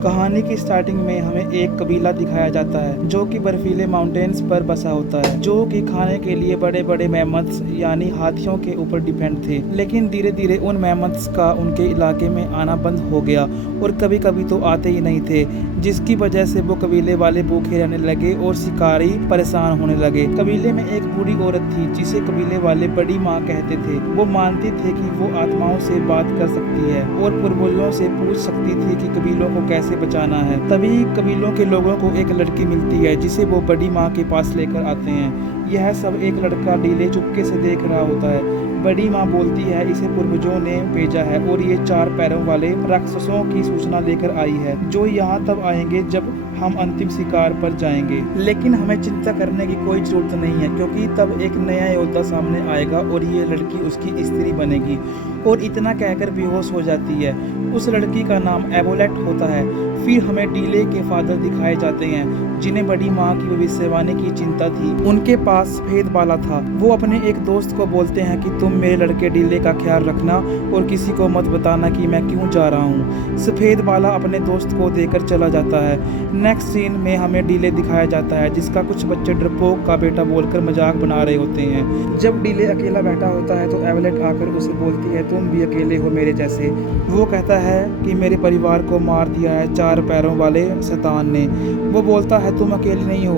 कहानी की स्टार्टिंग में हमें एक कबीला दिखाया जाता है जो कि बर्फीले माउंटेन्स पर बसा होता है, जो कि खाने के लिए बड़े बड़े मैमथ्स यानी हाथियों के ऊपर डिपेंड थे। लेकिन धीरे धीरे उन मैमथ्स का उनके इलाके में आना बंद हो गया और कभी कभी तो आते ही नहीं थे, जिसकी वजह से वो कबीले वाले भूखे रहने लगे और शिकारी परेशान होने लगे। कबीले में एक बूढ़ी औरत थी जिसे कबीले वाले बड़ी माँ कहते थे। वो मानती थे कि वो आत्माओं से बात कर सकती है और पूर्वजों से पूछ सकती थी कि कबीलों को कैसे बचाना है। तभी कबीलों के लोगों को एक लड़की मिलती है जिसे वो बड़ी माँ के पास लेकर आते हैं। यह सब एक लड़का डीले चुपके से देख रहा होता है। बड़ी माँ बोलती है इसे पूर्वजों ने भेजा है और ये 4 पैरों वाले राक्षसों की सूचना लेकर आई है जो यहाँ तब आएंगे जब हम अंतिम शिकार पर जाएंगे। लेकिन हमें चिंता करने की कोई जरूरत नहीं है क्योंकि तब एक नया योद्धा सामने आएगा और ये लड़की उसकी स्त्री बनेगी। और इतना कहकर बेहोश हो जाती है। उस लड़की का नाम एबोलेट होता है। फिर हमें डीले के फादर दिखाए जाते हैं जिन्हें बड़ी माँ की भविष्यवाणी की चिंता थी। उनके पास सफेद बाला था। वो अपने एक दोस्त को बोलते हैं कि तुम मेरे लड़के डीले का ख्याल रखना और किसी को मत बताना कि मैं क्यों जा रहा हूँ। सफेद बाला अपने दोस्त को देकर चला जाता है। नेक्स्ट सीन में हमें डीले दिखाया जाता है जिसका कुछ बच्चे डरपोक का बेटा बोलकर मजाक बना रहे होते हैं। जब डीले अकेला बैठा होता है तो एबोलेट आकर उसे बोलती है तुम भी अकेले हो मेरे जैसे। वो कहता है कि मेरे परिवार को मार दिया है 4 पैरों वाले शैतान ने। वो बोलता है तुम अकेले नहीं हो,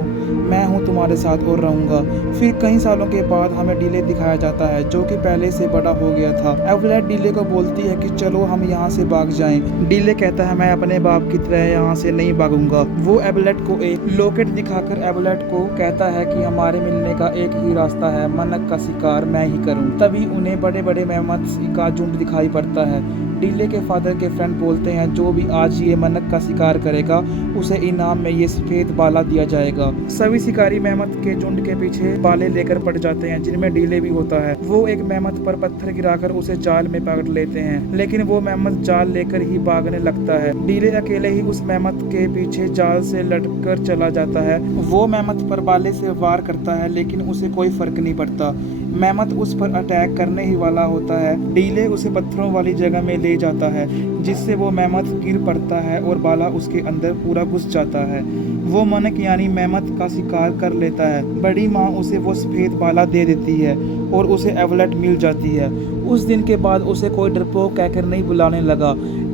मैं हूँ तुम्हारे साथ और रहूँगा। फिर कई सालों के बाद हमें डीले दिखाया जाता है जो कि पहले से बड़ा हो गया था। एबोलेट डीले को बोलती है कि चलो हम यहाँ से भाग जाएं। डीले कहता है मैं अपने बाप की तरह यहाँ से नहीं भागूंगा। वो एबोलेट को एक लॉकेट दिखाकर एबोलेट को कहता है कि हमारे मिलने का एक ही रास्ता है, मनक का शिकार मैं ही करूँ। तभी उन्हें बड़े बड़े मैमथ्स का झुंड दिखाई पड़ता है। डीले के फादर के फ्रेंड बोलते हैं जो भी आज ये मनक का शिकार करेगा उसे इनाम में ये सफेद बाला दिया जाएगा। सभी शिकारी मेहमत के झुंड के पीछे बाले लेकर पड़ जाते हैं जिनमें डीले भी होता है। वो एक मेहमत पर पत्थर गिराकर उसे जाल में पकड़ लेते हैं, लेकिन वो मेहमत जाल लेकर ही भागने लगता है। डीले अकेले ही उस मेहमत के पीछे जाल से लटकर चला जाता है। वो मेहमत पर बाले से वार करता है लेकिन उसे कोई फर्क नहीं पड़ता। मेहमत उस पर अटैक करने ही वाला होता है। डीले उसे पत्थरों वाली जगह में ले जाता है जिससे वो मेहमत गिर पड़ता है और बाला उसके अंदर पूरा घुस जाता है। वो मनक यानी मेहमत का शिकार कर लेता है। बड़ी माँ उसे वो सफेद बाला दे देती है और उसे एबोलेट मिल जाती है। उस दिन के बाद उसे कोई डरपोक कहकर नहीं बुलाने लगा।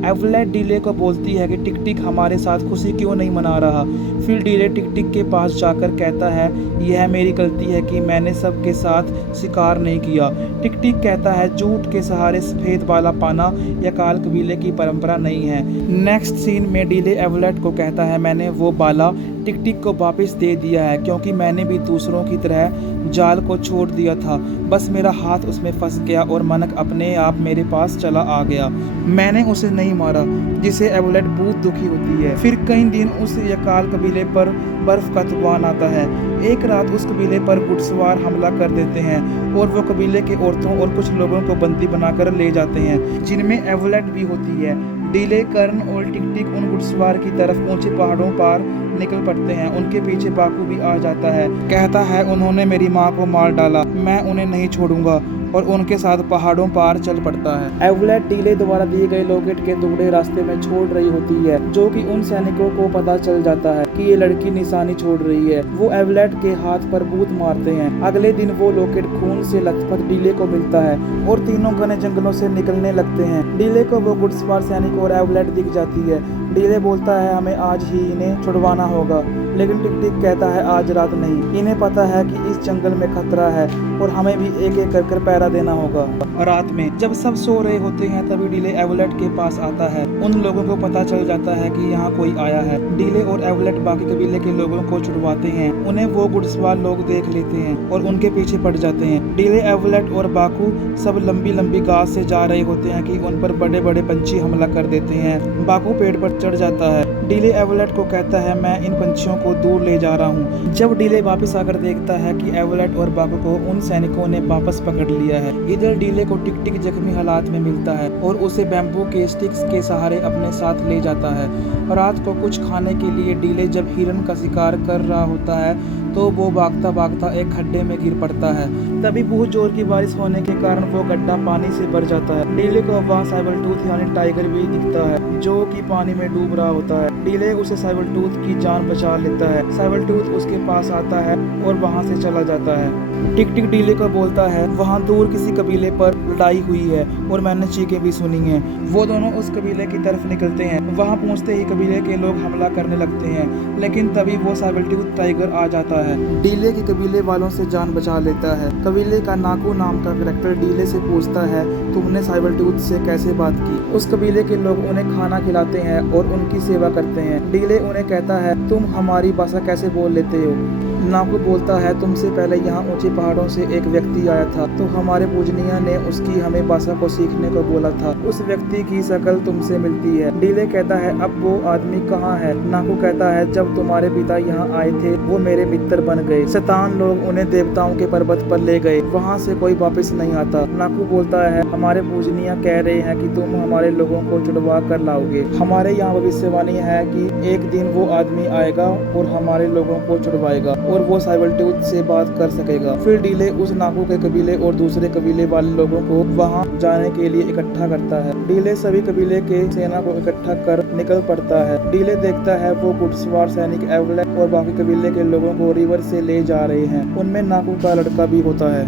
एबोलेट डीले को बोलती है कि टिक टिक हमारे साथ खुशी क्यों नहीं मना रहा। फिर डीले टिक टिक के पास जाकर कहता है यह मेरी गलती है कि मैंने सबके साथ शिकार नहीं किया। टिक टिक कहता है झूठ के सहारे सफेद बाला पाना या काल कबीले की परंपरा नहीं है। नेक्स्ट सीन में डीले एबोलेट को कहता है मैंने वो बाला टिक टिक को वापस दे दिया है क्योंकि मैंने भी दूसरों की तरह जाल को छोड़ दिया था, बस मेरा हाथ उसमें फंस गया और मनक अपने आप मेरे पास चला आ गया। मैंने उसे नहीं मारा, जिसे एबोलेट बहुत दुखी होती है। फिर कई दिन उस यकाल कबीले पर बर्फ का तूफान आता है। एक रात उस कबीले पर घुड़सवार हमला कर देते हैं और वो कबीले के औरतों और कुछ लोगों को बंदी बनाकर ले जाते हैं जिनमें एबोलेट भी होती है। डीले कर्ण और टिक टिक उन घुड़सवार की तरफ ऊंचे पहाड़ों पर निकल पड़ते हैं। उनके पीछे बाकू भी आ जाता है। कहता है उन्होंने मेरी माँ को मार डाला, मैं उन्हें नहीं छोड़ूंगा, और उनके साथ पहाड़ों पार चल पड़ता है। एबोलेट डीले द्वारा दिए गए लॉकेट के टुकड़े रास्ते में छोड़ रही होती है जो कि उन सैनिकों को पता चल जाता है कि ये लड़की निशानी छोड़ रही है। वो एबोलेट के हाथ पर बूत मारते हैं। अगले दिन वो लॉकेट खून से लथपथ डीले को मिलता है और तीनों घने जंगलों से निकलने लगते हैं। डीले को वो घुड़सवार सैनिक और एबोलेट दिख जाती है। डीले बोलता है हमें आज ही इन्हें छुड़वाना होगा, लेकिन टिक टिक कहता है आज रात नहीं, इन्हें पता है कि इस जंगल में खतरा है और हमें भी एक एक कर पहरा देना होगा। रात में जब सब सो रहे होते हैं तभी डीले एबोलेट के पास आता है। उन लोगों को पता चल जाता है कि यहाँ कोई आया है। डीले और एबोलेट बाकी कबीले के लोगों को छुड़वाते हैं। उन्हें वो घुड़सवार लोग देख लेते हैं और उनके पीछे पड़ जाते हैं। डीले एबोलेट और बाकू सब लंबी लंबी घास से जा रहे होते हैं कि उन पर बड़े बड़े पंछी हमला कर देते हैं। बाकू पेड़ पर चढ़ जाता है। डीले एबोलेट को कहता है मैं इन पंछियों को दूर ले जा रहा हूँ। जब डीले वापस आकर देखता है कि एबोलेट और बाकू को उन सैनिकों ने वापस पकड़ लिया है। इधर डीले को टिक टिक जख्मी हालात में मिलता है और उसे बैम्बू के स्टिक्स के सहारे अपने साथ ले जाता है। रात को कुछ खाने के लिए डीले जब हिरन का शिकार कर रहा होता है तो वो भागता भागता एक खड्डे में गिर पड़ता है। तभी बहुत जोर की बारिश होने के कारण वो गड्ढा पानी से भर जाता है। डीले को वहाँ साइबर टूथ यानी टाइगर भी दिखता है जो कि पानी में डूब रहा होता है। डीले उसे साइबरटूथ की जान बचा लेता है। साइबरटूथ उसके पास आता है और वहाँ से चला जाता है। टिक टिक डीले को बोलता है वहाँ दूर किसी कबीले पर लड़ाई हुई है और मैंने चीखें भी सुनी हैं। वो दोनों उस कबीले की तरफ निकलते हैं। वहाँ पहुँचते ही कबीले के लोग हमला करने लगते हैं, लेकिन तभी वो साइबरटूथ टाइगर आ जाता है। डीले के कबीले वालों से जान बचा लेता है। कबीले का नाकू नाम का कैरेक्टर डीले से पूछता है तुमने साइबरटूथ से कैसे बात की। उस कबीले के लोग उन्हें खाना खिलाते हैं और उनकी सेवा करते हैं। डीले उन्हें कहता है तुम हमारी भाषा कैसे बोल लेते हो। नाकू बोलता है तुमसे पहले यहाँ ऊंचे पहाड़ों से एक व्यक्ति आया था, तो हमारे पूजनीय ने उसकी हमें भाषा को सीखने को बोला था। उस व्यक्ति की शक्ल तुमसे मिलती है। डीले कहता है अब वो आदमी कहाँ है। नाकू कहता है जब तुम्हारे पिता यहाँ आए थे वो मेरे मित्र बन गए। शैतान लोग उन्हें देवताओं के पर्वत पर ले गए, वहाँ से कोई वापस नहीं आता। नाकू बोलता है हमारे पूजनीय कह रहे हैं कि तुम हमारे लोगों को छुड़वा कर लाओगे। हमारे यहाँ भविष्यवाणी है कि एक दिन वो आदमी आएगा और हमारे लोगों को छुड़वाएगा और वो साइबरटूथ से बात कर सकेगा। फिर डीले उस नाकू के कबीले और दूसरे कबीले वाले लोगों को वहाँ जाने के लिए इकट्ठा करता है। डीले सभी कबीले के सेना को इकट्ठा कर निकल पड़ता है। डीले देखता है वो घुड़सवार सैनिक एवलेट और बाकी कबीले के लोगों को रिवर से ले जा रहे हैं। उनमें नाकू का लड़का भी होता है।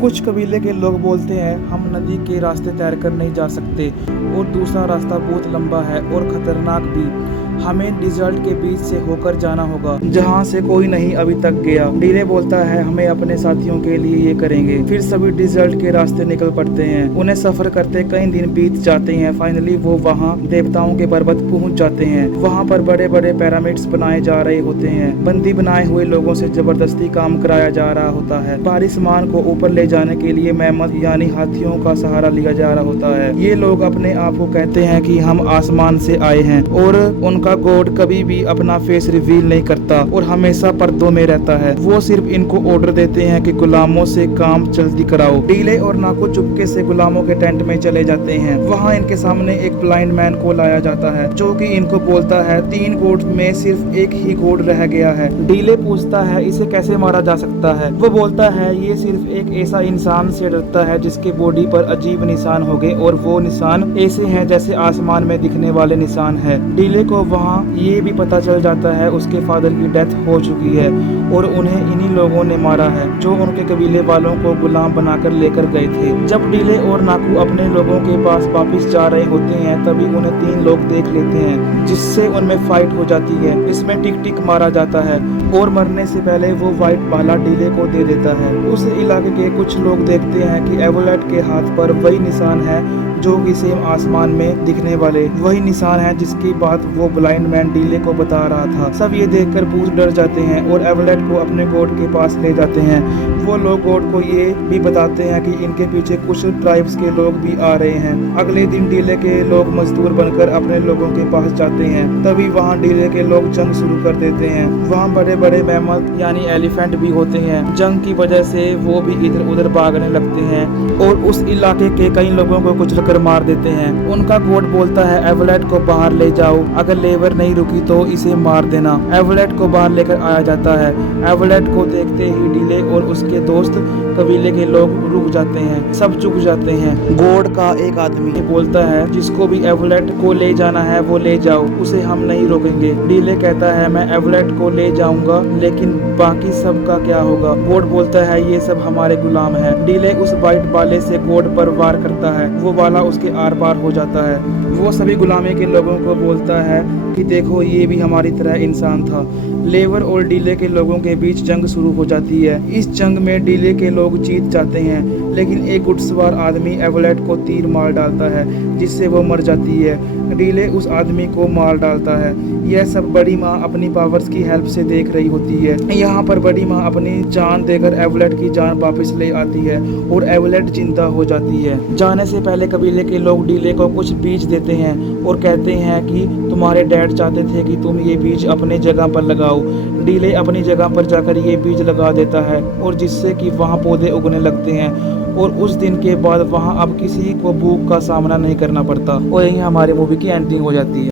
कुछ कबीले के लोग बोलते हैं हम नदी के रास्ते तैर कर नहीं जा सकते और दूसरा रास्ता बहुत लंबा है और खतरनाक भी। हमें डिजर्ट के बीच से होकर जाना होगा जहाँ से कोई नहीं अभी तक गया। डीले बोलता है हमें अपने साथियों के लिए ये करेंगे। फिर सभी डिजर्ट के रास्ते निकल पड़ते हैं। उन्हें सफर करते कई दिन बीत जाते हैं। फाइनली वो वहाँ देवताओं के पर्वत पहुँच जाते हैं। वहाँ पर बड़े बड़े पिरामिड्स बनाए जा रहे होते हैं। बंदी बनाए हुए लोगों से जबरदस्ती काम कराया जा रहा होता है। भारी सामान को ऊपर ले जाने के लिए मेहमत यानी हाथियों का सहारा लिया जा रहा होता है। ये लोग अपने आप को कहते हैं कि हम आसमान से आए हैं और उनका गॉड कभी भी अपना फेस रिवील नहीं करता और हमेशा पर्दों में रहता है। वो सिर्फ इनको ऑर्डर देते हैं कि गुलामों से काम जल्दी कराओ। डीले और नाकू चुपके से गुलामों के टेंट में चले जाते हैं। वहाँ इनके सामने एक ब्लाइंड मैन को लाया जाता है जो कि इनको बोलता है 3 गॉड में सिर्फ एक ही गॉड रह गया है। डीले पूछता है इसे कैसे मारा जा सकता है। वो बोलता है ये सिर्फ एक ऐसा इंसान से डरता है जिसके बॉडी पर अजीब निशान हो गए और वो निशान ऐसे हैं जैसे आसमान में दिखने वाले निशान है। डीले को वहाँ ये भी पता चल जाता है उसके फादर की डेथ हो चुकी है और उन्हें इन्हीं लोगों ने मारा है जो उनके कबीले वालों को गुलाम बनाकर लेकर गए थे। जब डीले और नाकू अपने लोगों के पास वापस जा रहे होते हैं तभी उन्हें 3 लोग देख लेते हैं जिससे उनमें फाइट हो जाती है। इसमें टिक टिक मारा जाता है और मरने से पहले वो व्हाइट भाला डीले को दे देता है। उस इलाके के कुछ लोग देखते हैं कि एवलेट के हाथ पर वही निशान है जो कि सेम आसमान में दिखने वाले वही निशान है जिसकी बात वो ब्लाइंड मैन डीले को बता रहा था। सब ये देखकर पूछ डर जाते हैं और एवलेट को अपने गॉड के पास ले जाते हैं। वो लोग गॉड को ये भी बताते हैं कि इनके पीछे कुछ ट्राइब्स के लोग भी आ रहे हैं। अगले दिन डीले के लोग मजदूर बनकर अपने लोगों के पास जाते हैं। तभी वहाँ डीले के लोग जंग शुरू कर देते हैं। वहाँ बड़े बड़े मेहमत यानी एलिफेंट भी होते हैं। जंग की वजह से वो भी इधर उधर भागने लगते हैं और उस इलाके के कई लोगों को कुचल मार देते हैं। उनका गॉड बोलता है एवलेट को बाहर ले जाओ, अगर लेबर नहीं रुकी तो इसे मार देना। एवलेट को बाहर लेकर आया जाता है। एवलेट को देखते ही डीले और उसके दोस्त कबीले के लोग रुक जाते हैं, सब चुप जाते हैं। गॉड का एक आदमी बोलता है जिसको भी एवलेट को ले जाना है वो ले जाओ, उसे हम नहीं रोकेंगे। डीले कहता है मैं एवलेट को ले जाऊंगा लेकिन बाकी सब का क्या होगा। गॉड बोलता है ये सब हमारे गुलाम है। डीले उस वाइट बाले से गॉड पर वार करता है। वो बाला उसके आर पार हो जाता है। वो सभी गुलामी के लोगों को बोलता है कि देखो ये भी हमारी तरह इंसान था। लेबर और डीले के लोगों के बीच जंग शुरू हो जाती है। इस जंग में डीले के लोग जीत जाते हैं लेकिन एक घुड़सवार आदमी एवलेट को तीर मार डालता है जिससे वो मर जाती है। डीले उस आदमी को मार डालता है। यह सब बड़ी माँ अपनी पावर्स की हेल्प से देख रही होती है। यहाँ पर बड़ी माँ अपनी जान देकर एवलेट की जान वापस ले आती है और एवलेट जिंदा हो जाती है। जाने से पहले कबीले के लोग डीले को कुछ बीज देते हैं और कहते हैं कि तुम्हारे डैड चाहते थे कि तुम ये बीज अपने जगह पर लगाओ। डीले अपनी जगह पर जाकर ये बीज लगा देता है और जिससे कि वहाँ पौधे उगने लगते हैं और उस दिन के बाद वहाँ अब किसी को भूख का सामना नहीं करना पड़ता। और यही हमारी मूवी की एंडिंग हो जाती है।